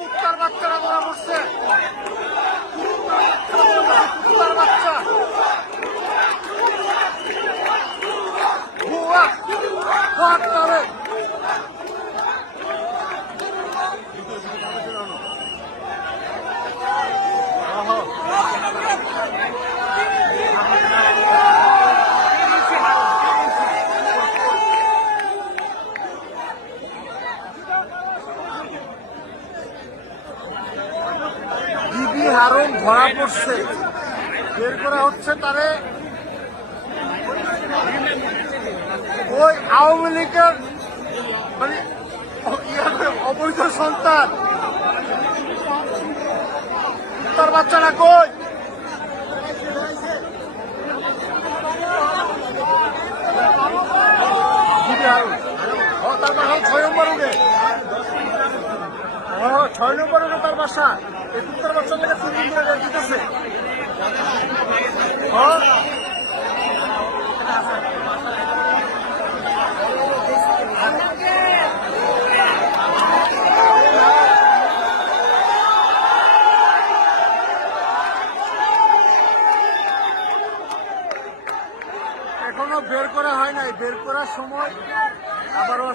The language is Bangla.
কুত্তার বাচ্চারা ধরা পড়ছে। কুত্তার বাচ্চা বিবি হারুন ধরা পড়ছে, বের করা হচ্ছে তারে। ওই আওয়ামী লীগের মানে অবৈধ সন্তান তার বাচ্চারা কই? তার বাসা 6 নম্বর উঠে, 6 নম্বর উঠে তার বাসা। এই কুত্তার বাচ্চা লেগে 3 দিন ধরে দিতেছে। এখনো বের করা হয় নাই, বের করার সময় আবারও